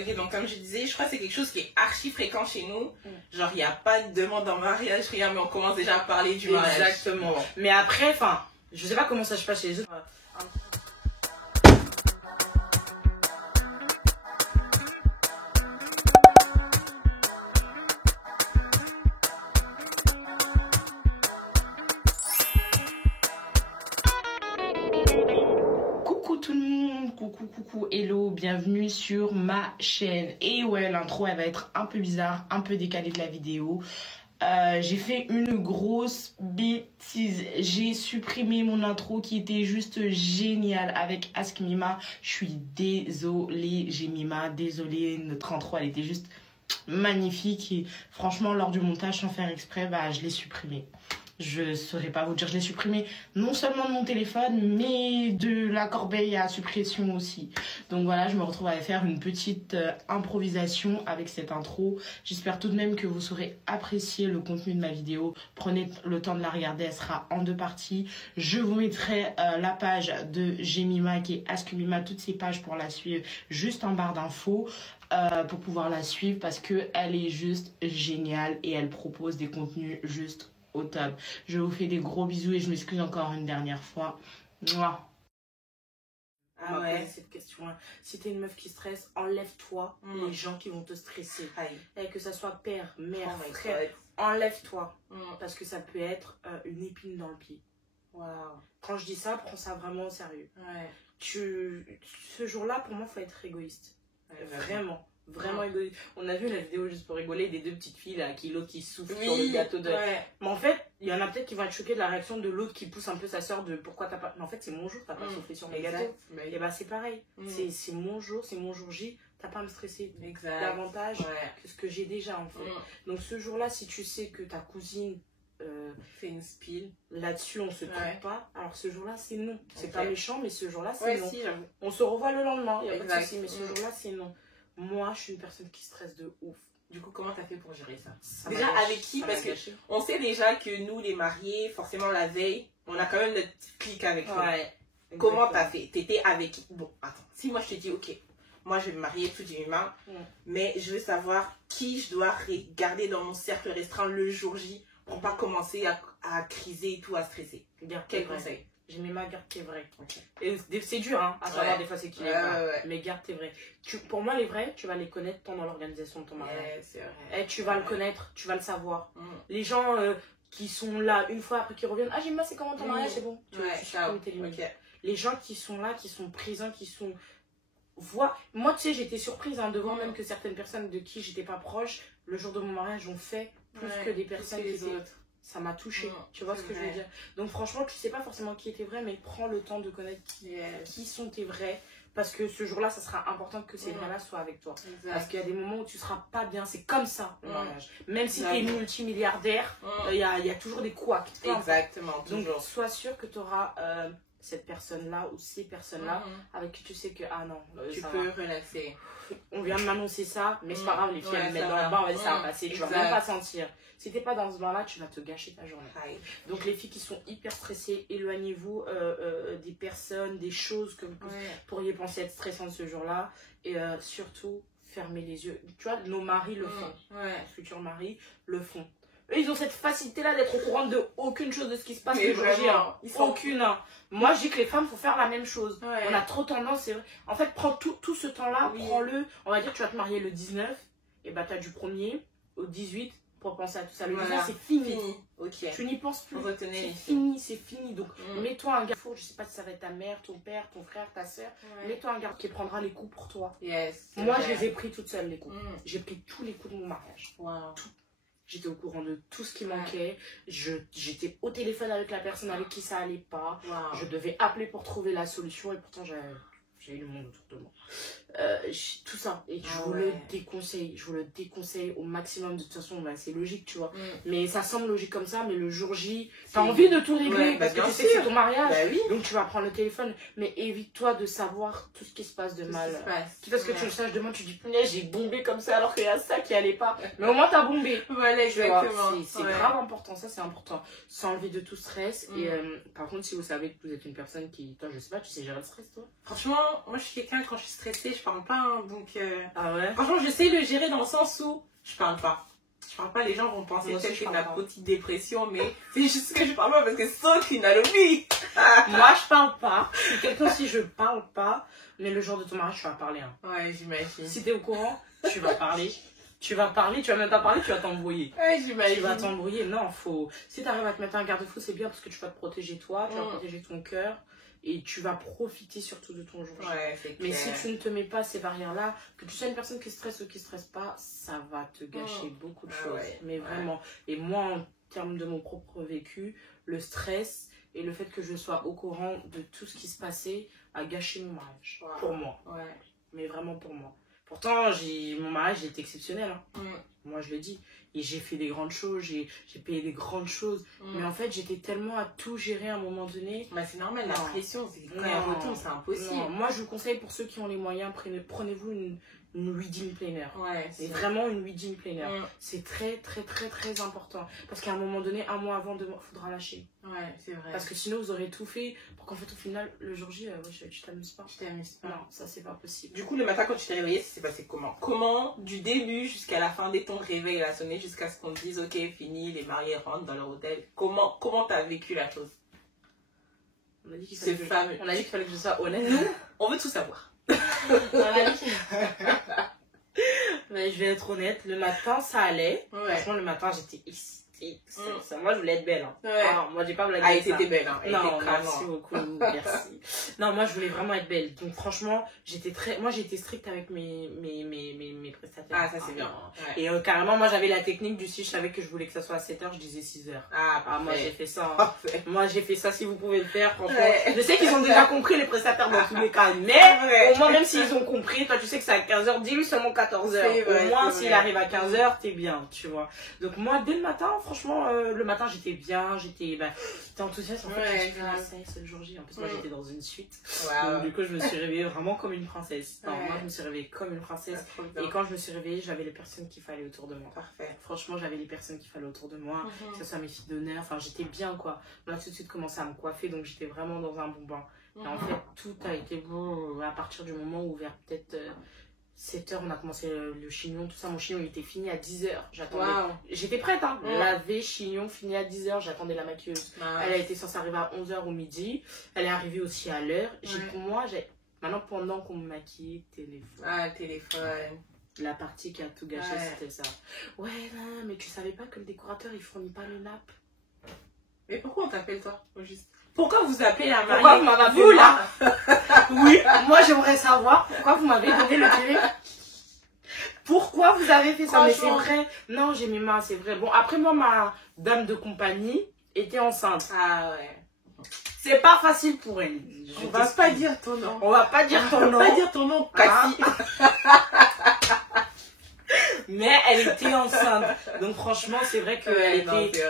Ok, donc comme je disais, je crois que c'est quelque chose qui est archi fréquent chez nous. Genre, il n'y a pas de demande en mariage, rien, mais on commence déjà à parler du mariage. Exactement. Mais après, enfin, je sais pas comment ça se passe chez eux. Coucou tout le monde, coucou, hello, bienvenue sur ma chaîne. Et ouais, l'intro elle va être un peu bizarre, un peu décalée de la vidéo. J'ai fait une grosse bêtise. J'ai supprimé mon intro qui était juste géniale avec Ask Mima. Je suis désolée, Mima, désolée. Notre intro elle était juste magnifique. Et franchement, lors du montage, sans faire exprès, bah, je l'ai supprimé. Je saurais pas vous dire, je l'ai supprimé non seulement de mon téléphone, mais de la corbeille à suppression aussi. Donc voilà, je me retrouve à faire une petite improvisation avec cette intro. J'espère tout de même que vous saurez apprécier le contenu de ma vidéo. Prenez le temps de la regarder, elle sera en 2 parties. Je vous mettrai la page de Jemima qui est Ask Mima, toutes ces pages pour la suivre juste en barre d'infos. Pour pouvoir la suivre parce qu'elle est juste géniale et elle propose des contenus juste au top. Je vous fais des gros bisous et je m'excuse encore une dernière fois. Mouah. Ah ouais. Cette question-là. Si t'es une meuf qui stresse, enlève-toi les gens qui vont te stresser. Et que ça soit père, mère, frère, enlève-toi. Parce que ça peut être une épine dans le pied. Wow. Quand je dis ça, prends ça vraiment au sérieux. Ouais. Ce jour-là, pour moi, faut être égoïste. Ouais, Vraiment égoïste. On a vu la vidéo juste pour rigoler des 2 petites filles là, l'autre qui souffle sur le gâteau de. Ouais. Mais en fait, il y en a peut-être qui vont être choqués de la réaction de l'autre qui pousse un peu sa soeur de pourquoi t'as pas. Mais en fait, c'est mon jour, t'as pas soufflé sur mes gâteaux. Et bah, c'est pareil. C'est mon jour, c'est mon jour J. T'as pas à me stresser davantage que ce que j'ai déjà en fait. Donc ce jour-là, si tu sais que ta cousine fait une spile, là-dessus on se trompe pas, alors ce jour-là c'est non. C'est pas méchant, mais ce jour-là c'est non. Si, on se revoit le lendemain, y a pas de souci, mais ce jour-là c'est non. Moi, je suis une personne qui stresse de ouf. Du coup, comment t'as fait pour gérer ça? Ça déjà, avec qui? Parce que on sait déjà que nous, les mariés, forcément, la veille, on a quand même notre clique avec nous. Comment t'as fait? T'étais avec qui? Bon, attends. Si moi, je te dis, ok, moi, je vais me marier tout du humain, mais je veux savoir qui je dois garder dans mon cercle restreint le jour J pour pas commencer à criser et tout, à stresser. Quel conseil? J'ai mis ma garde tes vrais. Et c'est dur hein, à savoir des fois c'est qui les vrais. Mais garde tes vrais. Pour moi les vrais, tu vas les connaître pendant l'organisation de ton mariage. Et tu vas le connaître, tu vas le savoir. Les gens qui sont là une fois après qui reviennent, ah Jemima c'est comment ton mariage, c'est bon. Tu connais tes limites. Les gens qui sont là, qui sont présents, qui sont... Moi tu sais j'étais surprise hein, de voir même que certaines personnes de qui j'étais pas proche, le jour de mon mariage ont fait plus que des personnes qui étaient... Ça m'a touchée, tu vois ce que je veux dire. Donc franchement, tu sais pas forcément qui était vrai, mais prends le temps de connaître qui sont tes vrais. Parce que ce jour-là, ça sera important que ces vrais-là soient avec toi. Parce qu'il y a des moments où tu seras pas bien, c'est comme ça le mariage. Même si tu es multimilliardaire, il y a toujours des couacs. Exactement. Donc sois sûr que tu auras cette personne-là ou ces personnes-là avec qui tu sais que, ah non, tu peux relaxer. On vient de m'annoncer ça, mais c'est pas grave, les filles, elles me mettent dans le bain, ça va passer, tu vas même pas sentir. Si t'es pas dans ce bain-là, tu vas te gâcher ta journée. Donc les filles qui sont hyper stressées, éloignez-vous des personnes, des choses que vous pourriez penser être stressantes ce jour-là. Et surtout, fermez les yeux. Tu vois, nos maris le font. Les futurs maris le font. Eux, ils ont cette facilité-là d'être au courant de aucune chose de ce qui se passe le jour J. Aucune. Moi, je dis que les femmes, faut faire la même chose. On a trop tendance, c'est vrai. En fait, prends tout ce temps-là, prends-le. On va dire, tu vas te marier le 19, et bah, tu as du 1er au 18 pour penser à tout ça. Le 19, c'est fini. Tu n'y penses plus. C'est fini. Donc, mets-toi un gars. Je sais pas si ça va être ta mère, ton père, ton frère, ta soeur. Mets-toi un gars qui prendra les coups pour toi. Moi, je les ai pris toutes seules, les coups. J'ai pris tous les coups de mon mariage. Tout. J'étais au courant de tout ce qui manquait. J'étais au téléphone avec la personne avec qui ça allait pas. Je devais appeler pour trouver la solution et pourtant j'ai eu le monde autour de moi. Tout ça. Et je vous le déconseille. Je vous le déconseille au maximum. De toute façon, bah, c'est logique, tu vois. Mais ça semble logique comme ça. Mais le jour J, t'as envie de tout régler parce que tu sais que c'est ton mariage. Donc tu vas prendre le téléphone. Mais évite-toi de savoir tout ce qui se passe de mal. Parce que tu le saches demain, tu dis punaise, j'ai bombé comme ça alors qu'il y a ça qui allait pas. Mais au moins t'as bombé. Voilà, exactement. C'est grave important. Ça, c'est important. S'enlever de tout stress. Et par contre, si vous savez que vous êtes une personne qui. Toi, je sais pas, tu sais gérer le stress, toi? Franchement, franchement, moi je suis quelqu'un, quand je suis stressée, je parle pas, hein, donc ah ouais. Franchement, j'essaie de le gérer dans le sens où je parle pas. Je parle pas, les gens vont penser que j'ai de la petite dépression, mais c'est juste que je parle pas parce que c'est ça qui n'a le vie. Moi, je parle pas. Je suis quelqu'un, si je parle pas, mais le jour de ton mariage, tu vas parler. Hein. Ouais, j'imagine. Si t'es au courant, tu vas parler. Tu vas parler, tu vas même pas parler, tu vas t'embrouiller. Ouais, j'imagine. Tu vas t'embrouiller. Non, faut. Si t'arrives à te mettre un garde-fou, c'est bien parce que tu vas te protéger toi, tu vas protéger ton cœur. Et tu vas profiter surtout de ton jour. Ouais, c'est clair. Mais si tu ne te mets pas ces barrières-là, que tu sois une personne qui stresse ou qui stresse pas, ça va te gâcher beaucoup de choses. Ouais, mais vraiment. Et moi, en termes de mon propre vécu, le stress et le fait que je sois au courant de tout ce qui se passait a gâché mon mariage. Pour moi. Ouais. Mais vraiment pour moi. Pourtant, mon mariage est exceptionnel. Hein. Moi, je le dis. Et j'ai fait des grandes choses, j'ai payé des grandes choses. Mais en fait, j'étais tellement à tout gérer à un moment donné. Bah, c'est normal, la pression, quand elle retombe, c'est impossible. Non. Moi, je vous conseille, pour ceux qui ont les moyens, prenez-vous une wedding planner. Ouais, c'est vraiment une wedding planner. C'est très, très, très, très important. Parce qu'à un moment donné, un mois avant, il faudra lâcher. Ouais, c'est vrai. Parce que sinon, vous aurez tout fait pour qu'en fait, au final, le jour J, tu t'amuses pas. Tu t'amuses pas. Non, ça, c'est pas possible. Du coup, le matin, quand tu t'es réveillée, ça s'est passé comment? Comment, du début jusqu'à la fin, dès ton réveil a sonné, jusqu'à ce qu'on te dise, ok, fini, les mariés rentrent dans leur hôtel. Comment t'as vécu la chose? On a dit qu'il fallait que je sois honnête. Nous, on veut tout savoir. Mais je vais être honnête, le matin ça allait. Franchement, le matin j'étais excitée. Moi je voulais être belle. Hein. Alors, moi j'ai pas blagué. Ah, elle était belle. Hein. Non, merci beaucoup. Merci. Non, moi je voulais vraiment être belle. Donc franchement, j'étais stricte avec mes prestataires. Ah, ça c'est bien. Et carrément, moi j'avais la technique du si je savais que je voulais que ça soit à 7h, je disais 6h. Moi j'ai fait ça. Hein. Moi j'ai fait ça, si vous pouvez le faire, franchement. Je sais qu'ils ont déjà compris, les prestataires, dans tous les cas. Mais au moins, même s'ils ont compris, toi tu sais que c'est à 15h, dis-lui seulement 14h. Au moins, s'il arrive à 15h, t'es bien, tu vois. Donc moi, dès le matin, franchement, le matin j'étais bien, j'étais enthousiaste. En fait, j'ai fait la princesse le jour J. En plus, moi j'étais dans une suite. Donc du coup, je me suis réveillée vraiment comme une princesse. Moi, je me suis réveillée comme une princesse. Et quand je me suis réveillée, j'avais les personnes qu'il fallait autour de moi. Parfait. Franchement, j'avais les personnes qu'il fallait autour de moi, que ce soit mes filles d'honneur. Enfin, j'étais bien, quoi. Là, tout de suite, commençais à me coiffer, donc j'étais vraiment dans un bon bain. Et en fait, tout a été beau à partir du moment où, vers peut-être 7h, on a commencé le chignon, tout ça. Mon chignon, il était fini à 10h. J'étais prête, hein. Lavé, chignon, fini à 10h. J'attendais la maquilleuse. Elle a été censée arriver à 11h au midi. Elle est arrivée aussi à l'heure. Maintenant, pendant qu'on me maquillait, téléphone. Téléphone. La partie qui a tout gâché, c'était ça. Ouais, non, mais tu savais pas que le décorateur, il fournit pas les nappes. Mais pourquoi on t'appelle toi, au juste? Pourquoi vous appelez la mariée? Pourquoi vous m'avez appelé vous, là? Oui, moi j'aimerais savoir pourquoi vous m'avez donné le télé. Pourquoi vous avez fait ça? Mais c'est vrai. Non, j'ai mis mains, c'est vrai. Bon, après moi, ma dame de compagnie était enceinte. Ah ouais. C'est pas facile pour elle. On va pas dire ton nom. On va pas dire ton nom. On va pas dire ton nom, Cassie. Mais elle était enceinte. Donc franchement, c'est vrai qu'elle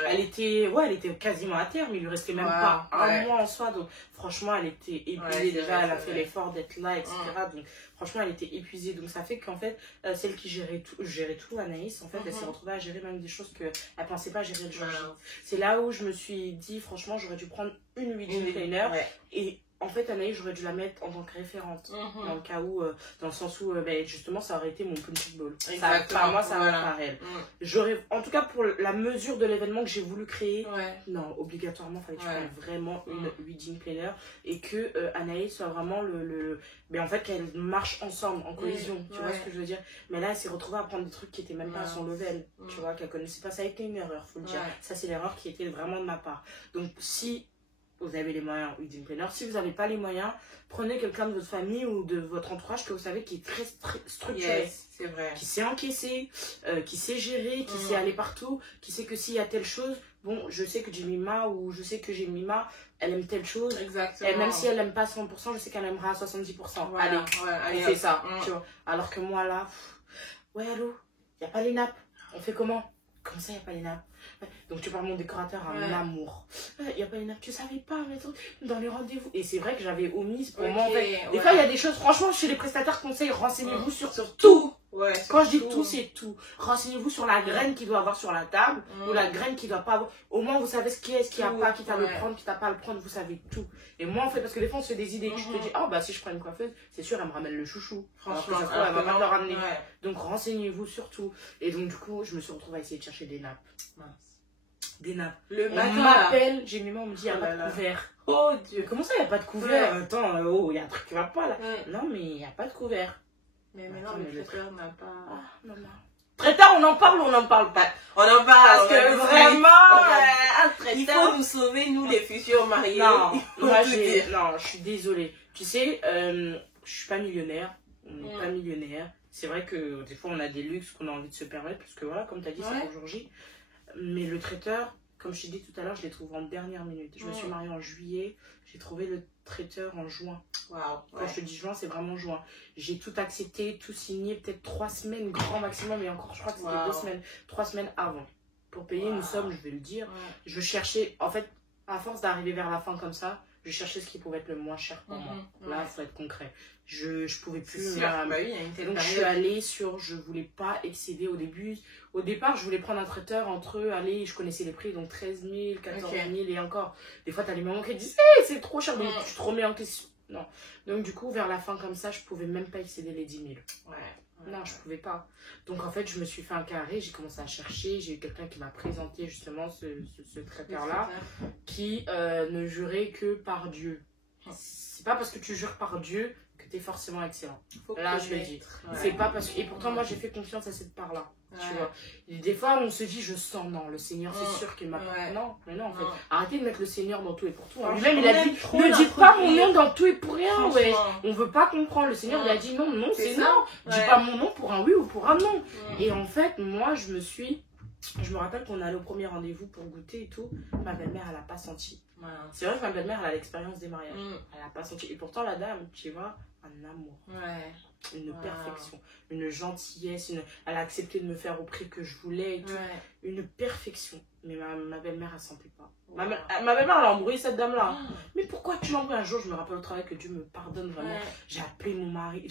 elle était quasiment à terme. Il lui restait même pas un mois en soi. Donc franchement, elle était épuisée. Déjà, elle a fait l'effort d'être là, etc. Donc franchement, elle était épuisée. Donc ça fait qu'en fait, celle qui gérait tout, Anaïs, en fait, elle s'est retrouvée à gérer même des choses qu'elle pensait pas gérer le jour J. C'est là où je me suis dit, franchement, j'aurais dû prendre une wedding planner. Et en fait, Anaïs, j'aurais dû la mettre en tant que référente. Dans le cas où, dans le sens où, justement, ça aurait été mon punching ball. Par moi, ça va par elle. En tout cas, pour la mesure de l'événement que j'ai voulu créer, non, obligatoirement, il fallait que je prenne vraiment une wedding planner et que Anaïs soit vraiment en fait, qu'elle marche ensemble, en cohésion. Tu vois ce que je veux dire? Mais là, elle s'est retrouvée à prendre des trucs qui étaient même pas à son level. Tu vois, qu'elle connaissait pas. Ça a été une erreur, faut le dire. Ça, c'est l'erreur qui était vraiment de ma part. Donc, si vous avez les moyens, wedding planner. Si vous n'avez pas les moyens, prenez quelqu'un de votre famille ou de votre entourage que vous savez qui est très structuré. C'est vrai. Qui sait encaisser, qui sait gérer, qui sait aller partout, qui sait que s'il y a telle chose, bon, je sais que Jemima ou je sais que Jemima, elle aime telle chose. Exactement. Et même si elle n'aime pas 100%, je sais qu'elle aimera à 70%. Allez, on fait ça. Tu vois. Alors que moi là, allô, il n'y a pas les nappes. On fait comment? Comment ça, il n'y a pas les nappes? Donc tu parles mon décorateur un amour. Il n'y a pas les nappes, tu savais pas mettre dans les rendez-vous. Et c'est vrai que j'avais omis pour moi en fait. Des fois il y a des choses, franchement chez les prestataires conseils, renseignez-vous sur tout. Quand je dis tout, c'est tout. Renseignez-vous sur la graine qu'il doit avoir sur la table ou la graine qu'il doit pas avoir. Au moins, vous savez ce qu'il y a, ce qu'il n'y a pas, quitte à le prendre, quitte à pas le prendre, vous savez tout. Et moi, en fait, parce que des fois, on se fait des idées. Tu te dis, bah, si je prends une coiffeuse, c'est sûr, elle me ramène le chouchou. Franchement, ça se trouve, elle va pas le ramener. Donc, renseignez-vous surtout. Et donc, du coup, je me suis retrouvée à essayer de chercher des nappes. Des nappes. On m'appelle, j'ai mis moi, on me dit, il n'y a pas de couvert. Oh Dieu. Comment ça, il n'y a pas de couvert? Attends, il y a un truc qui va pas là. Non, mais il n'y a pas de couvert. Mais non, le traiteur n'a pas. Ah, non. Traiteur, on en parle ou on n'en parle pas? On en parle. Parce que vraiment, un traiteur. Il faut nous sauver, nous, les futurs mariés. Non, moi, non, je suis désolée. Tu sais, je suis pas millionnaire. On n'est pas millionnaire. C'est vrai que des fois, on a des luxes qu'on a envie de se permettre. Parce que voilà, comme tu as dit, c'est pour jour J. Mais le traiteur, comme je t'ai dit tout à l'heure, je l'ai trouvé en dernière minute. Je me suis mariée en juillet. J'ai trouvé le traiteur en juin. Quand je te dis juin, c'est vraiment juin. J'ai tout accepté, tout signé, peut-être 3 semaines, grand maximum. Et encore, je crois que c'était 2 semaines, 3 semaines avant. Pour payer une somme, je vais le dire. Je cherchais, en fait, à force d'arriver vers la fin comme ça, je cherchais ce qui pouvait être le moins cher pour moi. Là, il faut être concret. Je pouvais plus. Donc, je suis allée sur. Je voulais pas excéder au début. Au départ, je voulais prendre un traiteur entre eux. Allez, je connaissais les prix, donc 13 000, 14 000 et encore. Des fois, tu as les moments qui disent c'est trop cher, donc tu te remets en question. Non. Donc, du coup, vers la fin, comme ça, je pouvais même pas excéder les 10 000. Non, je pouvais pas. Donc, en fait, je me suis fait un carré. J'ai commencé à chercher. J'ai eu quelqu'un qui m'a présenté justement ce traiteur-là qui ne jurait que par Dieu. C'est pas parce que tu jures par Dieu que tu es forcément excellent. Là, je le dis. C'est pas parce que... Et pourtant, moi, j'ai fait confiance à cette part-là. Tu vois. Et des fois, on se dit, je sens, non, le Seigneur, c'est sûr qu'il m'a... Non, mais non, en fait. Arrêtez de mettre le Seigneur dans tout et pour tout. Lui-même, il a dit, ne dites pas mon nom dans tout et pour rien, ouais. On veut pas comprendre. Le Seigneur, il a dit, non, c'est non. Dis pas mon nom pour un oui ou pour un non. Et en fait, moi, je me rappelle qu'on allait au premier rendez-vous pour goûter et tout. Ma belle-mère, elle a pas senti. C'est vrai que ma belle-mère, elle a l'expérience des mariages. Elle a pas senti. Et pourtant, la dame, tu vois, un amour. Une perfection, une gentillesse, elle a accepté de me faire au prix que je voulais et tout. Une perfection. Mais ma belle-mère, elle sentait pas. Ma belle-mère, elle a embrouillé cette dame-là. Mais pourquoi tu l'embrouilles? Un jour, je me rappelle au travail, que Dieu me pardonne vraiment. J'ai appelé mon mari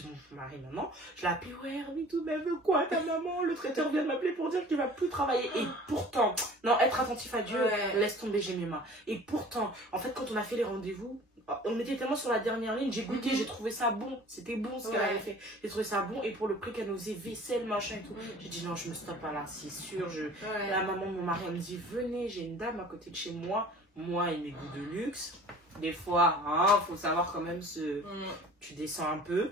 maintenant. Je l'ai appelé, Herbie, tout, mais elle veut quoi ta maman? Le traiteur vient de m'appeler pour dire qu'il va plus travailler. Et pourtant, non, être attentif à Dieu, laisse tomber, j'ai mes mains. Et pourtant, en fait, quand on a fait les rendez-vous, on était tellement sur la dernière ligne, j'ai goûté, j'ai trouvé ça bon, c'était bon ce qu'elle avait fait, j'ai trouvé ça bon, et pour le prix qu'elle nous faisait, vaisselle, machin et tout, j'ai dit non, je me stoppe pas là, c'est sûr. La maman, mon mari, elle me dit, venez, j'ai une dame à côté de chez moi et mes goûts de luxe, des fois, faut savoir quand même tu descends un peu.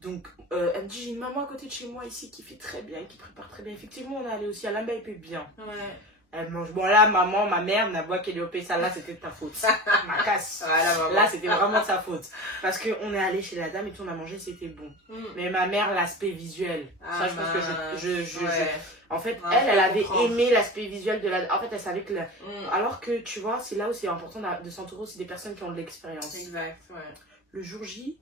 Donc, elle me dit, j'ai une maman à côté de chez moi ici qui fait très bien, qui prépare très bien. Effectivement, on est allé aussi à l'Amba, elle paye bien. Elle mange. Bon, là, maman, ma mère, n'a pas qu'elle est ça, là, c'était de ta faute. Ma casse. Là, c'était vraiment de sa faute. Parce qu'on est allé chez la dame et tout, on a mangé, c'était bon. Mais ma mère, l'aspect visuel. Ça, je pense que en fait, elle avait aimé l'aspect visuel de la... En fait, elle savait que... Alors que, tu vois, c'est là où c'est important de s'entourer aussi des personnes qui ont de l'expérience. Exact, Le jour J,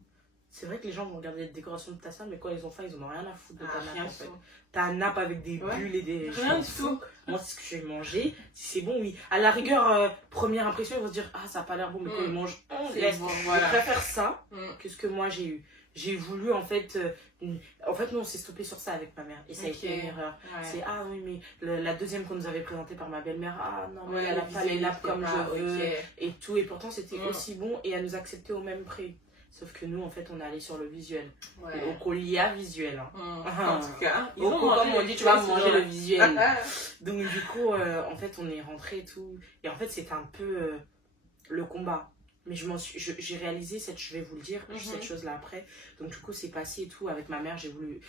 c'est vrai que les gens vont regarder les décorations de ta salle, mais quand ils ont faim, ils n'en ont rien à foutre de ta nappe, en fait. Ta nappe avec des bulles et des... Rien du tout. Moi, c'est ce que je vais manger. Si c'est bon, oui. À la rigueur, première impression, ils vont se dire, ça n'a pas l'air bon, mais quand ils mangent, je préfère ça que ce que moi j'ai eu. J'ai voulu, en fait, nous, on s'est stoppé sur ça avec ma mère. Et ça a été une erreur. C'est, oui, mais la deuxième qu'on nous avait présentée par ma belle-mère, non, mais elle n'a pas les nappes comme je veux. Et tout. Et pourtant, c'était aussi bon et elle nous acceptait au même prix. Sauf que nous, en fait, on est allé sur le visuel. Au colia visuel. En tout cas, comme on dit, tu vas manger le visuel. Donc, du coup, en fait, on est rentré et tout. Et en fait, c'était un peu le combat. Mais j'ai réalisé, je vais vous le dire, cette chose-là après. Donc, du coup, c'est passé et tout. Avec ma mère, j'ai voulu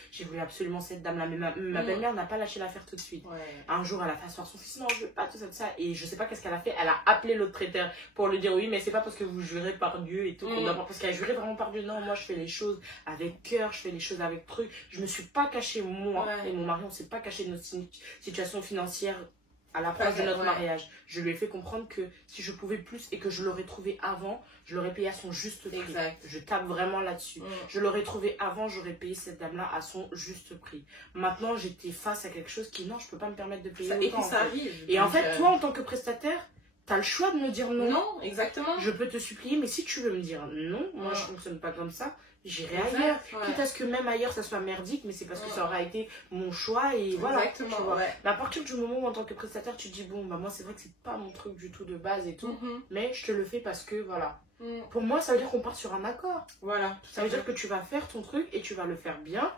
absolument cette dame-là. Mais ma belle-mère n'a pas lâché l'affaire tout de suite. Un jour, elle a fait asseoir son fils. Non, je veux pas, tout ça, tout ça. Et je sais pas qu'est-ce qu'elle a fait. Elle a appelé l'autre traiteur pour lui dire oui, mais c'est pas parce que vous jurez par Dieu et tout. Parce qu'elle a juré vraiment par Dieu. Non, moi, je fais les choses avec cœur, je fais les choses avec truc. Je me suis pas cachée, moi et mon mari, on s'est pas caché de notre situation financière à l'approche de notre mariage. Je lui ai fait comprendre que si je pouvais plus et que je l'aurais trouvé avant, je l'aurais payé à son juste prix. Je tape vraiment là-dessus. Je l'aurais trouvé avant, j'aurais payé cette dame-là à son juste prix. Maintenant, j'étais face à quelque chose qui, non, je peux pas me permettre de payer autant. Et puis ça arrive. Et en fait, toi, en tant que prestataire, T'as le choix de me dire non. Non, exactement. Je peux te supplier, mais si tu veux me dire non, moi je fonctionne pas comme ça, j'irai ailleurs. Quitte à ce que même ailleurs ça soit merdique, mais c'est parce que ça aura été mon choix et voilà. Exactement. Mais à partir du moment où en tant que prestataire tu te dis bon, bah moi c'est vrai que c'est pas mon truc du tout de base et tout, mais je te le fais parce que voilà. Pour moi ça veut dire qu'on part sur un accord. Voilà. Ça veut dire que tu vas faire ton truc et tu vas le faire bien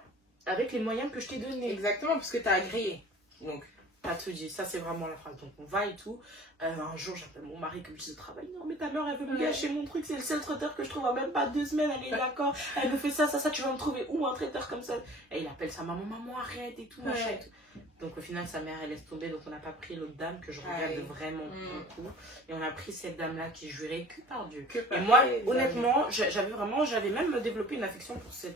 avec les moyens que je t'ai donnés. Exactement, parce que t'as agréé. Donc. Pas tout dit, ça c'est vraiment la phrase. Donc on va et tout. Un jour j'appelle mon mari comme je dis au travail. Non mais ta mère elle veut me gâcher mon truc, c'est le seul traiteur que je trouve en même pas 2 semaines, elle est d'accord. Elle me fait ça, tu vas me trouver où un traiteur comme ça? Et il appelle sa maman, maman arrête et tout, machin et tout. Donc au final sa mère elle laisse tomber, donc on n'a pas pris l'autre dame que je regarde vraiment beaucoup. Et on a pris cette dame là qui jurait que par Dieu. Et moi honnêtement j'avais même développé une affection pour ce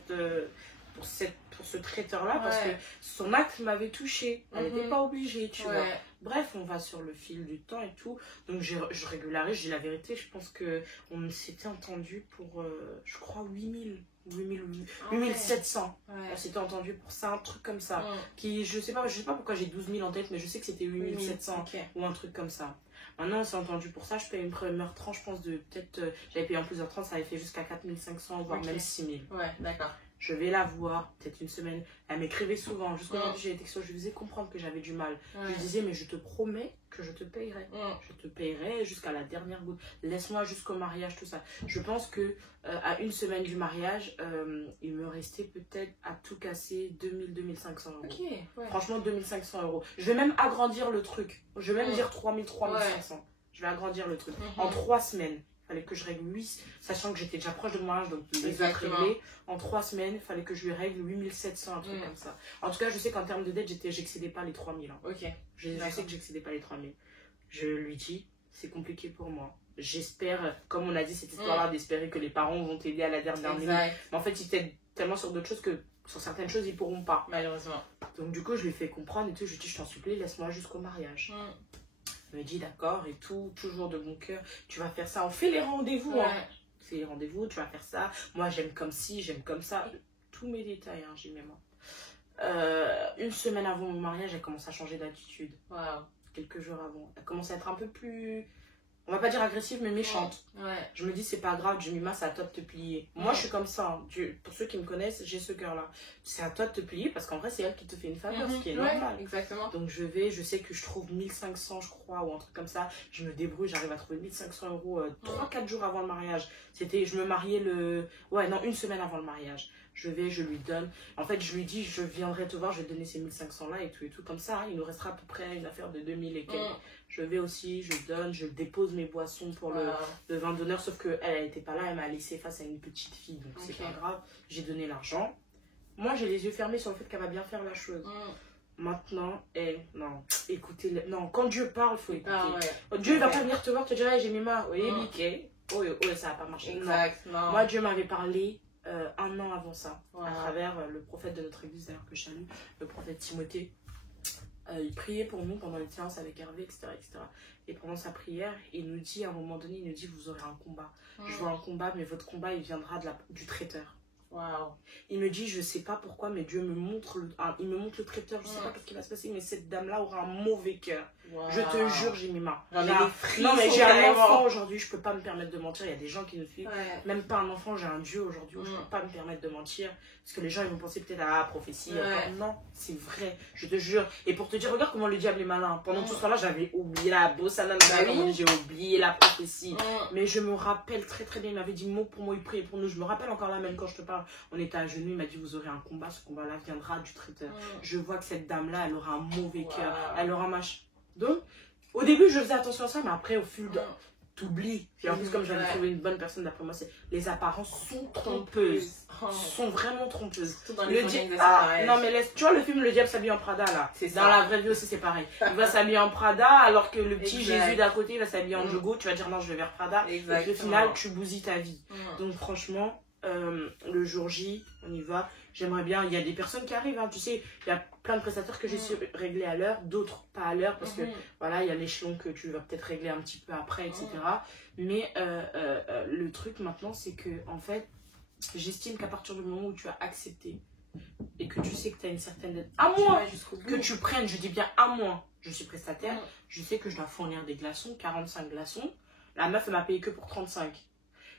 traiteur-là parce que son acte m'avait touchée. Elle n'était pas obligée, tu vois. Bref, on va sur le fil du temps et tout. Donc, je régularise, je dis la vérité. Je pense qu'on s'était entendu pour, je crois, 8700. On s'était entendu pour ça, un truc comme ça. Qui, je sais pas pourquoi j'ai 12 000 en tête, mais je sais que c'était 8700 ou un truc comme ça. Maintenant, on s'est entendu pour ça. Je paye une première tranche, je pense, de peut-être. J'avais payé en plusieurs tranches, ça avait fait jusqu'à 4500, voire même 6000. Ouais, d'accord. Je vais la voir, peut-être une semaine. Elle m'écrivait souvent. Jusqu'aujourd'hui, j'ai des textos. Je lui faisais comprendre que j'avais du mal. Je lui disais, mais je te promets que je te payerai. Je te payerai jusqu'à la dernière goutte. Laisse-moi jusqu'au mariage, tout ça. Je pense que à une semaine du mariage, il me restait peut-être à tout casser 2500 euros. Franchement, 2500 euros. Je vais même agrandir le truc. Je vais même dire 3500. Je vais agrandir le truc. En 3 semaines. Il fallait que je règle 8, sachant que j'étais déjà proche de mon mariage, donc les autres réglés. En 3 semaines, il fallait que je lui règle 8700, un truc comme ça. En tout cas, je sais qu'en termes de dette, j'excédais pas les 3000. Hein. Je sais que j'excédais pas les 3000. Je lui dis, c'est compliqué pour moi. J'espère, comme on a dit cette histoire-là, d'espérer que les parents vont t'aider à la dernière minute. Mais en fait, ils t'aident tellement sur d'autres choses que sur certaines choses, ils pourront pas. Malheureusement. Donc du coup, je lui fais comprendre et tout. Je lui dis, je t'en supplie, laisse-moi jusqu'au mariage. Il me dit d'accord et tout, toujours de bon cœur. Tu vas faire ça, on fait les rendez-vous. C'est les rendez-vous, tu vas faire ça. Moi, j'aime comme ci, j'aime comme ça. Tous mes détails, hein, j'ai mes mains. Une semaine avant mon mariage, elle commence à changer d'attitude. Quelques jours avant. Elle commence à être un peu plus, on va pas dire agressive, mais méchante. Je me dis, c'est pas grave, Jemima, c'est à toi de te plier. Moi, je suis comme ça. Hein. Pour ceux qui me connaissent, j'ai ce cœur-là. C'est à toi de te plier parce qu'en vrai, c'est elle qui te fait une faveur, ce qui est normal. Exactement. Donc, je sais que je trouve 1500, je crois, ou un truc comme ça. Je me débrouille, j'arrive à trouver 1500 euros 3-4 jours avant le mariage. Je me mariais une semaine avant le mariage. Je lui donne. En fait, je lui dis, je viendrai te voir, je vais te donner ces 1500-là et tout. Comme ça, il nous restera à peu près une affaire de 2000 et quelques. Je vais aussi, je donne, je dépose mes boissons pour le vin d'honneur. Sauf qu'elle n'était pas là, elle m'a laissé face à une petite fille. Donc, c'est pas grave. J'ai donné l'argent. Moi, j'ai les yeux fermés sur le fait qu'elle va bien faire la chose. Maintenant, non, écoutez, non, quand Dieu parle, il faut écouter. Dieu ne va pas venir te voir, te dire, hey, j'ai mis ma, ça n'a pas marché. Exactement. Moi, Dieu m'avait parlé 1 an avant ça, à travers le prophète de notre église, d'ailleurs, que je salue, le prophète Timothée. Il priait pour nous pendant les séances avec Hervé, etc., etc. Et pendant sa prière, il nous dit, à un moment donné, il nous dit, vous aurez un combat. Je vois un combat, mais votre combat, il viendra du traiteur. Il me dit, je sais pas pourquoi, mais Dieu me montre le traiteur, je sais pas ce qui va se passer, mais cette dame-là aura un mauvais cœur. Je te jure, j'ai mis ma. Non, mais j'ai un enfant aujourd'hui, je peux pas me permettre de mentir. Il y a des gens qui nous suivent. Même pas un enfant, j'ai un Dieu aujourd'hui où je peux pas me permettre de mentir. Parce que les gens, ils vont penser peut-être à prophétie. Non, c'est vrai, je te jure. Et pour te dire, regarde comment le diable est malin. Pendant tout ce temps-là, j'avais oublié la bossana, j'ai oublié la prophétie. Mais je me rappelle très très bien, il m'avait dit mot pour mot, il priait pour nous. Je me rappelle encore là, même quand je te parle, on était à genoux, il m'a dit, vous aurez un combat, ce combat-là viendra du traiteur. Je vois que cette dame-là, elle aura un mauvais cœur, elle aura Donc, au début, je faisais attention à ça, mais après, au fil de... T'oublies. Et en plus, comme j'avais trouvé une bonne personne, d'après moi, les apparences sont trompeuses. Sont vraiment trompeuses. Dans non, mais tu vois le film Le Diable s'habille en Prada, là. Dans la vraie vie aussi, c'est pareil. Il va s'habiller en Prada, alors que le petit Jésus d'à côté, il va s'habiller en jogo. Tu vas dire, non, je vais vers Prada. Et au final, tu bousilles ta vie. Donc, franchement, le jour J, on y va. J'aimerais bien, il y a des personnes qui arrivent, hein, tu sais, il y a plein de prestataires que j'ai su régler à l'heure, d'autres pas à l'heure, parce que voilà, il y a l'échelon que tu vas peut-être régler un petit peu après, etc. Mais le truc maintenant, c'est que en fait, j'estime qu'à partir du moment où tu as accepté et que tu sais que tu as une certaine dette, à moins que tu prennes, je dis bien à moins, je suis prestataire, je sais que je dois fournir des glaçons, 45 glaçons, la meuf elle m'a payé que pour 35.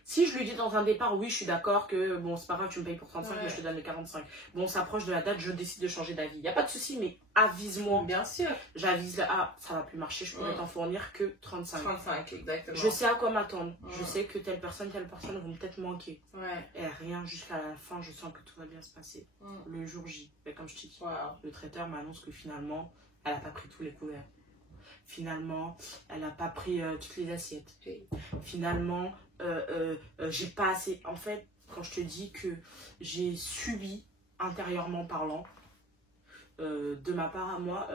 Si je lui dis dans un départ, oui, je suis d'accord que, bon, c'est pas grave, tu me payes pour 35, mais je te donne les 45. Bon, on s'approche de la date, je décide de changer d'avis. Il n'y a pas de souci, mais avise-moi. Bien sûr. J'avise, ça va plus marcher, je pourrais t'en fournir que 35. 35, exactement. Je sais à quoi m'attendre. Je sais que telle personne vont peut-être manquer. Et rien, jusqu'à la fin, je sens que tout va bien se passer. Le jour J, mais comme je t'ai dit, le traiteur m'annonce que finalement, elle n'a pas pris tous les couverts. Finalement, elle n'a pas pris toutes les assiettes. Finalement, j'ai pas assez. En fait, quand je te dis que j'ai subi, intérieurement parlant, de ma part à moi,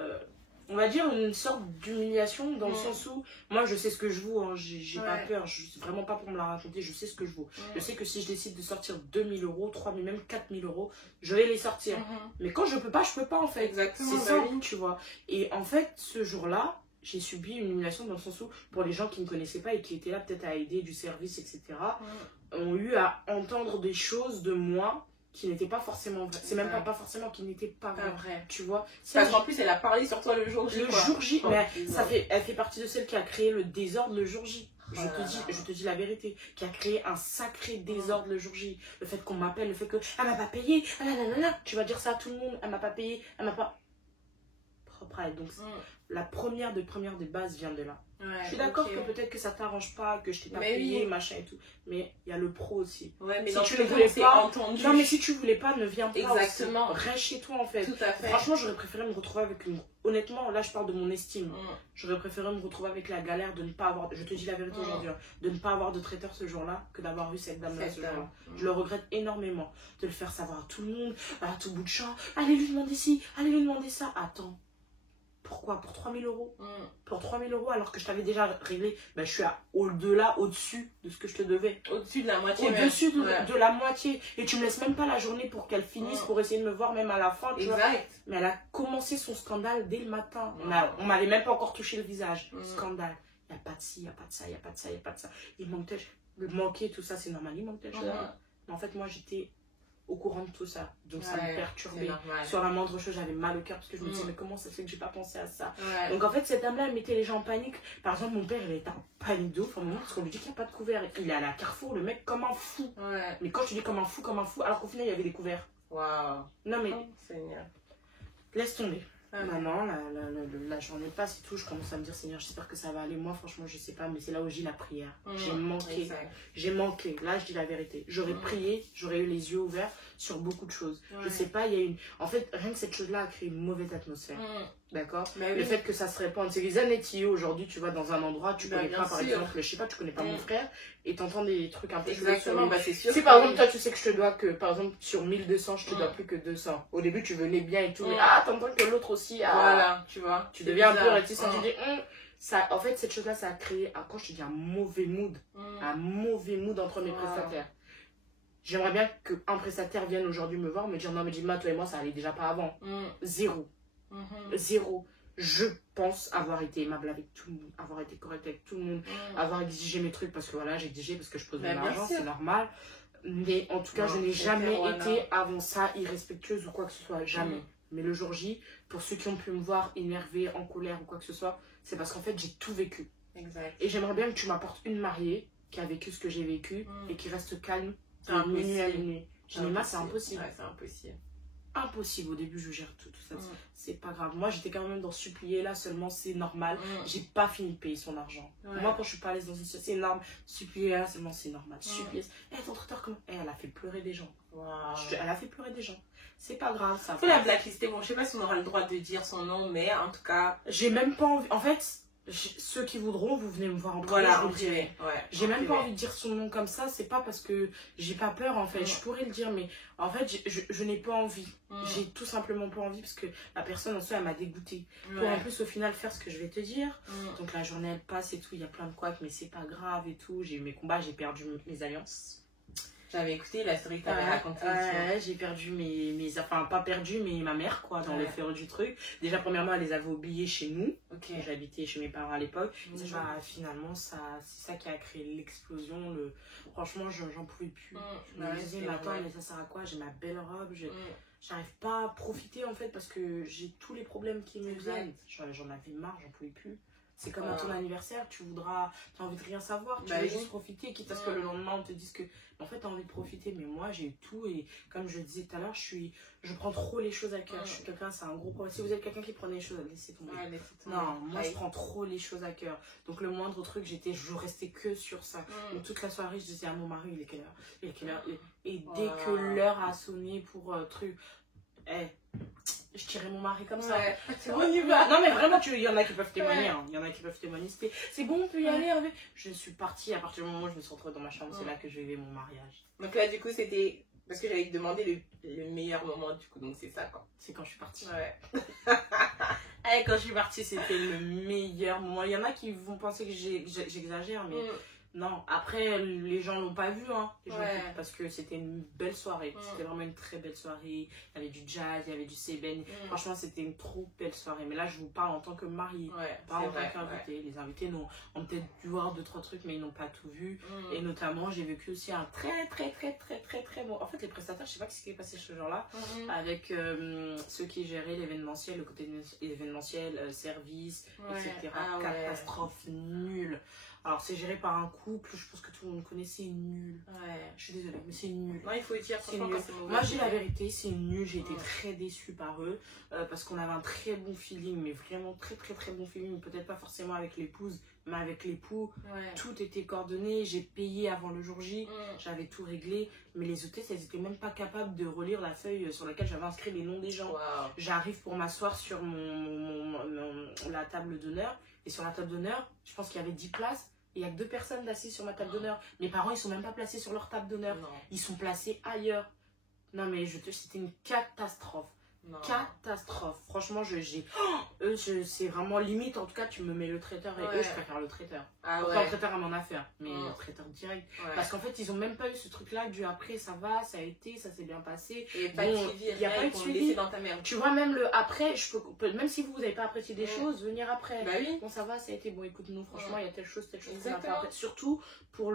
on va dire une sorte d'humiliation dans le sens où moi je sais ce que je vaux, hein, j'ai pas peur, vraiment pas pour me la raconter, je sais ce que je vaux. Je sais que si je décide de sortir 2000 €, 3000, même 4000 €, je vais les sortir. Mais quand je peux pas en fait. Exactement. C'est ça, tu vois. Et en fait, ce jour-là, j'ai subi une humiliation dans le sens où, pour les gens qui ne me connaissaient pas et qui étaient là peut-être à aider du service, etc., ont eu à entendre des choses de moi qui n'étaient pas forcément vraies. C'est même pas forcément qui n'étaient pas vraies. Tu vois. Parce qu'en plus, elle a parlé sur toi le jour J. Le jour J, mais elle fait partie de celle qui a créé le désordre le jour J. Je te dis la vérité, qui a créé un sacré désordre le jour J. Le fait qu'on m'appelle, le fait que elle m'a pas payé, tu vas dire ça à tout le monde, elle m'a pas payé, elle m'a pas. Propre à elle. Donc, la première des bases vient de là. Je suis d'accord que peut-être que ça t'arrange pas, que je t'ai pas payé, machin et tout. Mais il y a le pro aussi. Mais si tu ne voulais pas entendu. Non, mais si tu voulais pas, ne viens pas. Exactement. Reste chez toi en fait. Tout à fait. Franchement, j'aurais préféré me retrouver avec une. Honnêtement, là je parle de mon estime. J'aurais préféré me retrouver avec la galère de ne pas avoir. Je te dis la vérité aujourd'hui, de ne pas avoir de traiteur ce jour-là que d'avoir vu cette dame-là ce jour-là. Je le regrette énormément. De le faire savoir à tout le monde, à tout bout de champ. Allez lui demander ci, allez lui demander ça. Attends. Pourquoi? Pour 3000 €? Pour 3000 € alors que je t'avais déjà réglé, je suis au-delà, au-dessus de ce que je te devais. Au-dessus de la moitié. Au-dessus de la moitié. Et tu me laisses même pas la journée pour qu'elle finisse, pour essayer de me voir même à la fin. Tu vois. Mais elle a commencé son scandale dès le matin. On m'avait même pas encore touché le visage. Scandale. Il n'y a pas de ci, il n'y a pas de ça, il n'y a pas de ça, il n'y a pas de ça. Il manquait tout ça, c'est normal. Il manque telle chose. Mais en fait, moi, j'étais au courant de tout ça, donc ça me perturbait. Sur la moindre chose, j'avais mal au cœur parce que je me disais mais comment ça se fait que j'ai pas pensé à ça. Donc en fait cette dame là elle mettait les gens en panique. Par exemple mon père il était en panique de ouf parce qu'on lui dit qu'il n'y a pas de couvert, il est à la Carrefour, le mec comme un fou. Mais quand je dis comme un fou alors qu'au final il y avait des couverts. Non mais laisse tomber. Maintenant, la journée passe et tout, je commence à me dire Seigneur, j'espère que ça va aller. Moi, franchement, je sais pas, mais c'est là où j'ai la prière. J'ai manqué. Là, je dis la vérité. J'aurais prié, j'aurais eu les yeux ouverts sur beaucoup de choses. Je sais pas, il y a une. En fait, rien que cette chose-là a créé une mauvaise atmosphère. D'accord. Le fait que ça se répande. C'est les années qui aujourd'hui, tu vas dans un endroit, tu connais pas, par exemple, je sais pas, tu connais pas mon frère et t'entends des trucs un peu. Exactement, c'est sûr. Si par exemple, toi, tu sais que je te dois que, par exemple, sur 1200, je te dois plus que 200. Au début, tu venais bien et tout, mais t'entends que l'autre aussi. Voilà, tu vois. Tu deviens un peu réticent, tu dis. Ça, en fait, cette chose-là, ça a créé, quand je te dis un mauvais mood entre mes prestataires. J'aimerais bien qu'un prestataire vienne aujourd'hui me voir, me dire non, mais dis-moi, toi et moi, ça allait déjà pas avant. Zéro. Je pense avoir été aimable avec tout le monde, avoir été correct avec tout le monde, avoir exigé mes trucs parce que voilà, j'ai exigé parce que je pose mon argent, c'est normal. Mais en tout cas, je n'ai jamais été avant ça irrespectueuse ou quoi que ce soit, jamais. Mais le jour J, pour ceux qui ont pu me voir énervée, en colère ou quoi que ce soit, c'est parce qu'en fait, j'ai tout vécu. Et j'aimerais bien que tu m'apportes une mariée qui a vécu ce que j'ai vécu et qui reste calme de minuit à minuit. Jinima, c'est impossible. C'est impossible. Impossible. Au début, je gère tout ça. C'est pas grave. Moi, j'étais quand même dans supplier là seulement, c'est normal. J'ai pas fini de payer son argent. Moi, quand je suis pas à l'aise dans une situation, c'est énorme. Supplier là seulement, c'est normal. Supplier. Ton traiteur, comment elle a fait pleurer des gens. Elle a fait pleurer des gens. C'est pas grave, ça. Faut la blacklister. Bon, je sais pas si on aura le droit de dire son nom, mais en tout cas. J'ai même pas envie. En fait. Ceux qui voudront, vous venez me voir en privé. Voilà, en privé. J'ai même pas envie de dire son nom comme ça. C'est pas parce que j'ai pas peur en fait. Je pourrais le dire, mais en fait, je n'ai pas envie. J'ai tout simplement pas envie parce que la personne en soi, elle m'a dégoûtée. Pour en plus, au final, faire ce que je vais te dire. Donc la journée, elle passe et tout. Il y a plein de couacs, mais c'est pas grave et tout. J'ai eu mes combats, j'ai perdu mes alliances. J'avais écouté la série que t'avais racontée. J'ai perdu mes... Enfin, pas perdu, mais ma mère, quoi, dans le féru du truc. Déjà, premièrement, elle les avait oubliés chez nous. J'habitais chez mes parents à l'époque. Finalement, c'est ça qui a créé l'explosion. Franchement, j'en pouvais plus. Je me disais, mais attends, mais ça sert à quoi? J'ai ma belle robe. j'arrive pas à profiter en fait parce que j'ai tous les problèmes qui me viennent. J'en avais marre, j'en pouvais plus. C'est comme à ton anniversaire, tu as envie de rien savoir, tu veux juste profiter, quitte à ce que le lendemain on te dise que en fait tu as envie de profiter. Mais moi j'ai eu tout et comme je disais tout à l'heure, je prends trop les choses à cœur. Je suis quelqu'un, c'est un gros problème. Si vous êtes quelqu'un qui prenait les choses, laissez tomber. Non, moi je prends trop les choses à cœur. Donc le moindre truc, je restais que sur ça. Donc toute la soirée, je disais à mon mari, il est quelle heure? Il est quelle heure? Et dès que l'heure a sonné pour truc, je tirais mon mari comme ça. C'est bon, on y va. Non, mais vraiment, il y en a qui peuvent témoigner. Il y en a qui peuvent témoigner. C'est bon, on peut y aller. Je suis partie à partir du moment où je me suis retrouvée dans ma chambre. C'est là que je vivais mon mariage. Donc là, du coup, c'était. Parce que j'allais te demander le meilleur moment, du coup. Donc c'est ça, quoi. C'est quand je suis partie. Quand je suis partie, c'était le meilleur moment. Il y en a qui vont penser que j'exagère, mais. Non, après, les gens l'ont pas vu, hein, parce que c'était une belle soirée. C'était vraiment une très belle soirée. Il y avait du jazz, il y avait du sébène. Franchement, c'était une trop belle soirée. Mais là, je vous parle en tant que mariée, pas en tant qu'invité. Les invités ont peut-être dû voir 2-3 trucs, mais ils n'ont pas tout vu. Et notamment, j'ai vécu aussi un très bon... En fait, les prestataires, je sais pas ce qui est passé ce jour-là, avec ceux qui géraient l'événementiel, le côté événementiel, service, etc. Catastrophe nulle. Alors, c'est géré par un couple, je pense que tout le monde connaît, c'est nul. Je suis désolée, mais c'est nul. Non, il faut dire, c'est nul. Moi, j'ai la vérité, c'est nul. J'ai été très déçue par eux parce qu'on avait un très bon feeling, mais vraiment très bon feeling. Peut-être pas forcément avec l'épouse, mais avec l'époux. Tout était coordonné. J'ai payé avant le jour J, j'avais tout réglé. Mais les hôtesses, elles étaient même pas capables de relire la feuille sur laquelle j'avais inscrit les noms des gens. J'arrive pour m'asseoir sur la table d'honneur. Et sur la table d'honneur, je pense qu'il y avait 10 places. Il n'y a que 2 personnes d'assises sur ma table d'honneur. Mes parents, ils sont même pas placés sur leur table d'honneur. Ils sont placés ailleurs. Non, mais c'était une catastrophe. Catastrophe. Franchement, c'est vraiment limite. En tout cas, tu me mets le traiteur et eux, je préfère le traiteur. Pourtant, le traiteur à mon affaire, mais le traiteur direct. Parce qu'en fait, ils ont même pas eu ce truc-là du après, ça va, ça a été, ça s'est bien passé. Et pas de suivi, il n'y a pas eu de suivi. Dans ta merde. Tu vois, même le après, même si vous n'avez pas apprécié des choses, venir après. Bon, ça va, ça a été bon. Écoute, nous, franchement, il y a telle chose qu'on n'a pas apprécié. Surtout pour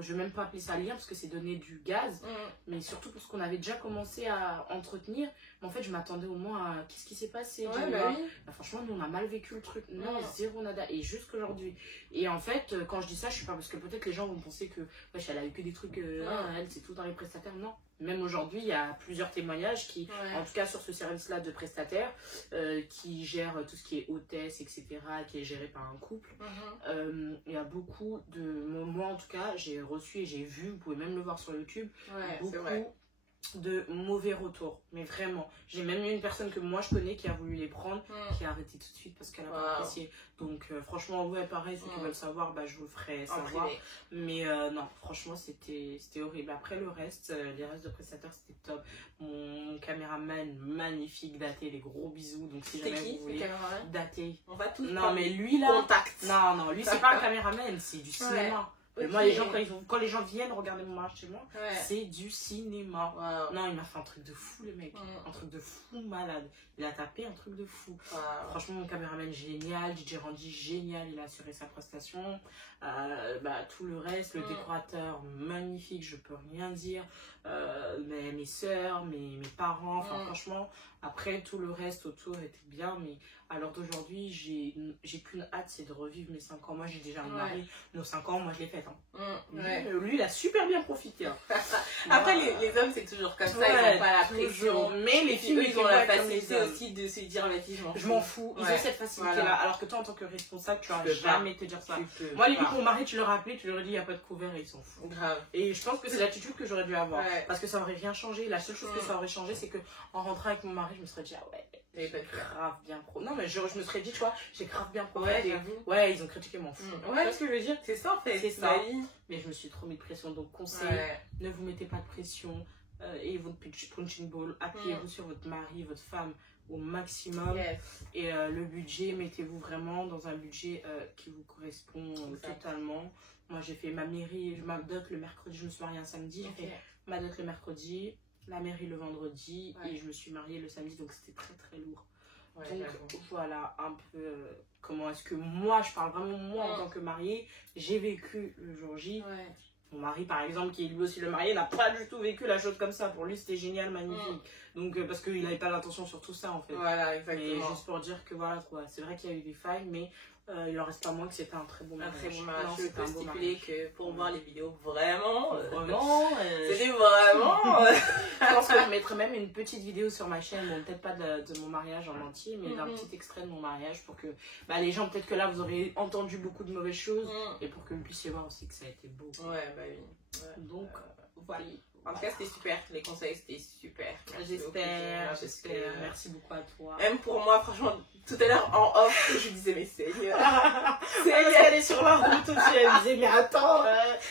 je vais même pas appeler ça lien parce que c'est donner du gaz, mais surtout parce qu'on avait déjà commencé à entretenir. Mais en fait, je m'attendais au moins à qu'est-ce qui s'est passé. Franchement, nous, on a mal vécu le truc. Non, zéro nada. Et jusqu'aujourd'hui. Et en fait, quand je dis ça, je suis pas parce que peut-être les gens vont penser que elle a eu que des trucs, elle, c'est tout dans les prestataires. Non. Même aujourd'hui, il y a plusieurs témoignages qui, en tout cas sur ce service-là de prestataires, qui gèrent tout ce qui est hôtesse, etc., qui est géré par un couple. Il y a beaucoup de... Moi, en tout cas, j'ai reçu et j'ai vu, vous pouvez même le voir sur YouTube, beaucoup de mauvais retours. Mais vraiment. J'ai même eu une personne que moi, je connais qui a voulu les prendre, qui a arrêté tout de suite parce qu'elle a pas apprécié. Donc, franchement, pareil, ceux qui veulent savoir, je vous le ferai savoir. Mais non, franchement, c'était horrible. Après, les restes de prestataires, c'était top. Mon caméraman, magnifique, Daté, les gros bisous. Donc, si jamais vous voulez... Daté. On va tous non, mais lui, là... Contact. Non, lui, c'est pas un caméraman, c'est du cinéma. Moi, les gens, quand les gens viennent regarder mon mariage chez moi, c'est du cinéma. Non, il m'a fait un truc de fou, le mec. Un truc de fou malade. Il a tapé un truc de fou. Franchement, mon caméraman génial, DJ Randy génial, il a assuré sa prestation. Tout le reste, le décorateur magnifique, je peux rien dire. Mes soeurs, mes parents, enfin franchement, après tout le reste autour était bien, mais à l'heure d'aujourd'hui, j'ai qu'une hâte, c'est de revivre mes 5 ans. Moi, j'ai déjà un mari, nos 5 ans, moi je l'ai fait. Lui, il a super bien profité. Après, les hommes, c'est toujours comme ça, ils n'ont pas la pression. Mais les filles, ils ont la facilité aussi de se dire, je m'en fous. Ils ont cette facilité-là. Alors que toi, en tant que responsable, tu vas jamais te dire ça. Moi, limite, mon mari, tu leur as appelé, tu leur as dit, il n'y a pas de couvert et ils s'en foutent. Grave. Et je pense que c'est l'attitude que j'aurais dû avoir. Parce que ça n'aurait rien changé. La seule chose que ça aurait changé, c'est qu'en rentrant avec mon mari, je me serais dit, j'ai grave bien pro. Non, mais je me serais dit, tu vois, j'ai grave bien pro. Ils ont critiqué mon fou. Tu vois ce que je veux dire? C'est ça, en fait. C'est ça. Mais je me suis trop mis de pression. Donc, conseil, ne vous mettez pas de pression. Et votre punching ball, appuyez-vous sur votre mari, votre femme au maximum. Et le budget, mettez-vous vraiment dans un budget qui vous correspond totalement. Moi, j'ai fait ma mairie, ma dot le mercredi, je me suis mariée un samedi. J'ai fait ma dot le mercredi, la mairie le vendredi et je me suis mariée le samedi, donc c'était très lourd. Donc voilà un peu comment est-ce que moi, je parle vraiment moi en tant que mariée, j'ai vécu le jour J. Mon mari, par exemple, qui est lui aussi le marié, n'a pas du tout vécu la chose comme ça. Pour lui, c'était génial, magnifique. Donc, parce qu'il n'avait pas l'intention sur tout ça, en fait. Voilà, exactement. Mais juste pour dire que voilà, quoi. C'est vrai qu'il y a eu des failles, mais il en reste pas moins que c'était un très bon mariage. Un très bon mariage. Je peux stipuler que pour voir les vidéos, vraiment, c'était vraiment... Je pense que je mettrai même une petite vidéo sur ma chaîne, bon, peut-être pas de mon mariage en entier, mais d'un petit extrait de mon mariage pour que les gens, peut-être que là, vous aurez entendu beaucoup de mauvaises choses et pour que vous puissiez voir aussi que ça a été beau. Ouais, bah oui. Ouais. Donc, voilà. En tout cas, c'était super. Les conseils, c'était super. J'espère. Merci beaucoup à toi. Même pour moi, franchement, tout à l'heure, en off, je disais, mais Seigneur. Elle est sur la route aussi, elle disait, mais attends,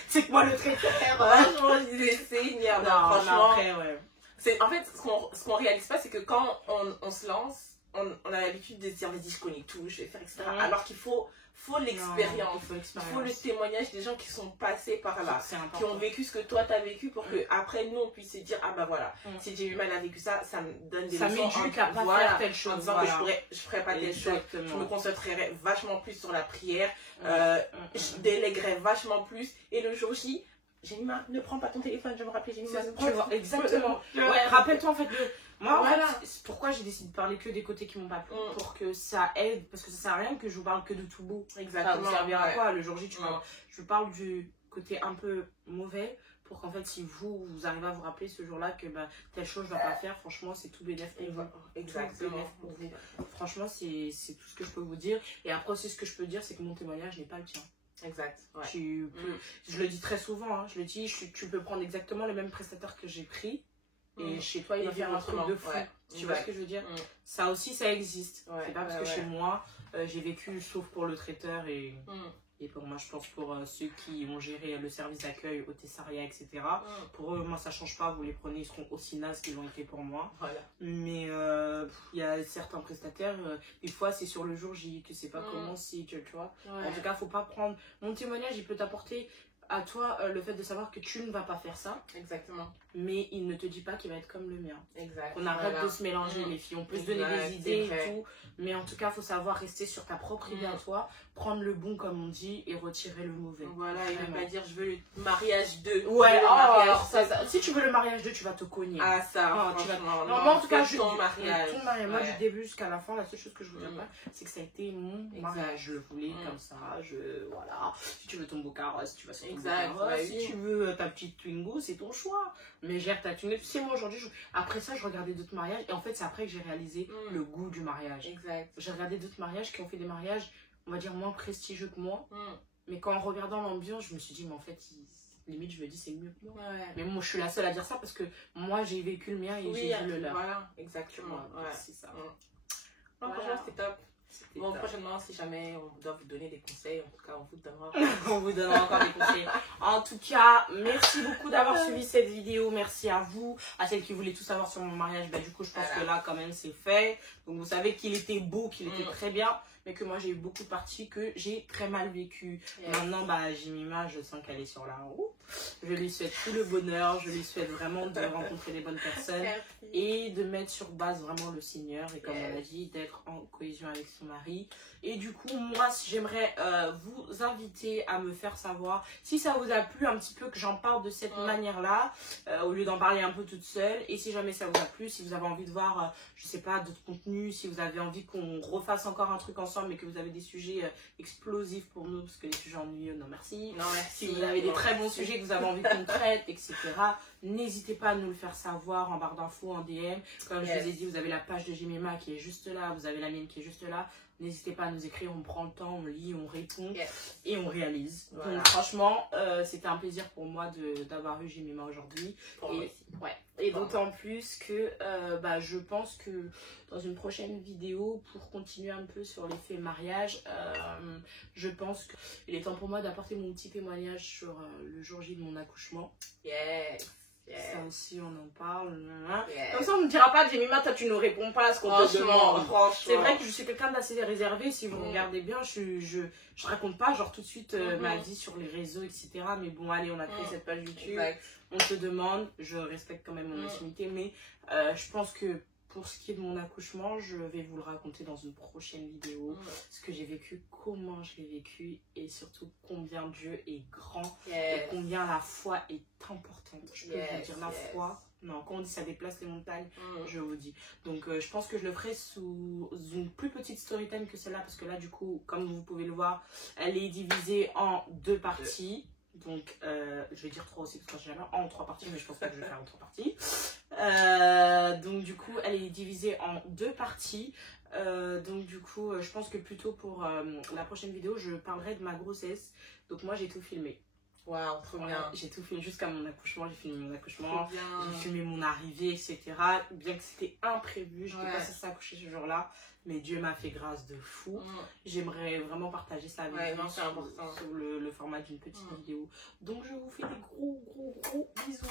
c'est que moi le traiteur. Franchement, je disais, Seigneur. Non, franchement. Après, ouais. En fait, ce qu'on réalise pas, c'est que quand on se lance, on a l'habitude de se dire, vas-y, je connais tout, je vais faire, etc. Alors qu'il faut l'expérience, il faut le témoignage des gens qui sont passés par là, qui ont vécu ce que toi t'as vécu pour que après nous on puisse se dire, ah bah voilà, si j'ai eu mal à vécu ça, ça me donne des leçons. Ça m'éduque à pas faire telle chose. En disant que je ferais pas telle chose, je me concentrerais vachement plus sur la prière, je déléguerais vachement plus, et le jour J, Jemima, ne prends pas ton téléphone, je me rappelle, Jemima, exactement. Ouais, rappelle-toi en fait moi, en fait, pourquoi j'ai décidé de parler que des côtés qui m'ont pas plu, pour que ça aide, parce que ça sert à rien que je vous parle que de tout beau. Exactement. Ça vous servira à quoi le jour J, je parle du côté un peu mauvais, pour qu'en fait, si vous arrivez à vous rappeler ce jour-là que telle chose je ne vais pas faire, franchement, c'est tout bénéf pour vous. Exactement. Pour vous. Franchement, c'est tout ce que je peux vous dire. Et après aussi, ce que je peux dire, c'est que mon témoignage n'est pas le tien. Exact. Ouais. Je le dis très souvent, hein, je le dis, tu peux prendre exactement le même prestataire que j'ai pris. Et chez toi, il va faire un truc de fou. Ouais. Tu vois ce que je veux dire? Ça aussi, ça existe. C'est pas parce que chez moi, j'ai vécu, sauf pour le traiteur et pour moi, je pense pour ceux qui ont géré le service d'accueil, hôtessariat, etc. Pour eux, moi, ça change pas. Vous les prenez, ils seront aussi nazes qu'ils ont été pour moi. Voilà. Mais il y a certains prestataires, des fois, c'est sur le jour J, que c'est pas comment si, tu vois. En tout cas, faut pas prendre... Mon témoignage, il peut t'apporter... à toi le fait de savoir que tu ne vas pas faire ça. Exactement. Mais il ne te dit pas qu'il va être comme le mien. Exact. On arrête de se mélanger les filles. On peut se donner des idées et tout. Mais en tout cas, il faut savoir rester sur ta propre idée à toi. Prendre le bon comme on dit et retirer le mauvais. Voilà, et ne pas dire je veux le mariage 2. Ouais, alors si tu veux le mariage 2, tu vas te cogner. Ah ça, non, moi en tout cas, ton mariage. Moi du début jusqu'à la fin, la seule chose que je voulais pas, c'est que ça a été mon mariage. Je le voulais comme ça. Voilà. Si tu veux ton beau carrosse, tu vas sur ton beau carrosse. Si tu veux ta petite Twingo, c'est ton choix. Mais gère ta Twingo. Tu sais, moi aujourd'hui, après ça, je regardais d'autres mariages. Et en fait, c'est après que j'ai réalisé le goût du mariage. Exact. J'ai regardé d'autres mariages qui ont fait des mariages, on va dire, moins prestigieux que moi. Mais quand en regardant l'ambiance, je me suis dit, mais en fait, limite, je me dis, c'est mieux que moi. Mais moi, je suis la seule à dire ça parce que moi, j'ai vécu le mien et j'ai vu le leur. Voilà, exactement. C'est ça. Franchement, c'était top. Bon, prochainement, si jamais on doit vous donner des conseils, en tout cas, on vous donnera, on vous donnera encore des conseils. En tout cas, merci beaucoup d'avoir suivi cette vidéo. Merci à vous, à celles qui voulaient tout savoir sur mon mariage. Du coup, je pense que là, quand même, c'est fait. Donc, vous savez qu'il était beau, qu'il était très bien. Mais que moi, j'ai eu beaucoup de parties que j'ai très mal vécues. Maintenant, Jemima, je sens qu'elle est sur la route. Je lui souhaite tout le bonheur. Je lui souhaite vraiment de rencontrer les bonnes personnes. Et de mettre sur base vraiment le Seigneur. Et comme on a dit, d'être en cohésion avec son mari. Et du coup, moi, j'aimerais vous inviter à me faire savoir si ça vous a plu un petit peu que j'en parle de cette manière-là, au lieu d'en parler un peu toute seule. Et si jamais ça vous a plu, si vous avez envie de voir, je sais pas, d'autres contenus, si vous avez envie qu'on refasse encore un truc ensemble, mais que vous avez des sujets explosifs pour nous, parce que les sujets ennuyeux, non merci. Non, merci. Si vous avez des très bons sujets que vous avez envie qu'on traite, etc., n'hésitez pas à nous le faire savoir en barre d'infos, en DM. Comme je vous ai dit, vous avez la page de Jemima qui est juste là, vous avez la mienne qui est juste là. N'hésitez pas à nous écrire, on prend le temps, on lit, on répond et on réalise. Voilà. Donc franchement, c'était un plaisir pour moi d'avoir eu Jemima aujourd'hui. Et d'autant plus que je pense que dans une prochaine vidéo, pour continuer un peu sur l'effet mariage, je pense qu'il est temps pour moi d'apporter mon petit témoignage sur le jour J de mon accouchement. Ça aussi, on en parle. Comme ça, on ne dira pas, Jemima, toi, tu ne réponds pas à ce qu'on te demande. C'est vrai que je suis quelqu'un d'assez réservé. Si vous regardez bien, je raconte pas genre tout de suite ma vie sur les réseaux, etc. Mais bon, allez, on a créé cette page YouTube. On te demande, je respecte quand même mon intimité, mais je pense que pour ce qui est de mon accouchement, je vais vous le raconter dans une prochaine vidéo. Ce que j'ai vécu, comment je l'ai vécu et surtout combien Dieu est grand et combien la foi est importante. Je peux vous dire, la foi, non, quand on dit ça déplace les montagnes, je vous dis. Donc je pense que je le ferai sous une plus petite story time que celle-là parce que là du coup, comme vous pouvez le voir, elle est divisée en 2 parties. Donc, je vais dire 3 aussi parce que j'ai jamais en 3 parties, mais je pense pas que je vais faire en 3 parties. Donc, du coup, elle est divisée en 2 parties. Donc, du coup, je pense que plutôt pour la prochaine vidéo, je parlerai de ma grossesse. Donc, moi, j'ai tout filmé. Waouh, trop bien. J'ai tout filmé jusqu'à mon accouchement. J'ai filmé mon accouchement, j'ai filmé mon arrivée, etc. Bien que c'était imprévu, je n'étais pas censée accoucher ce jour-là. Mais Dieu m'a fait grâce de fou. J'aimerais vraiment partager ça avec vous sur le format d'une petite vidéo. Donc je vous fais des gros bisous.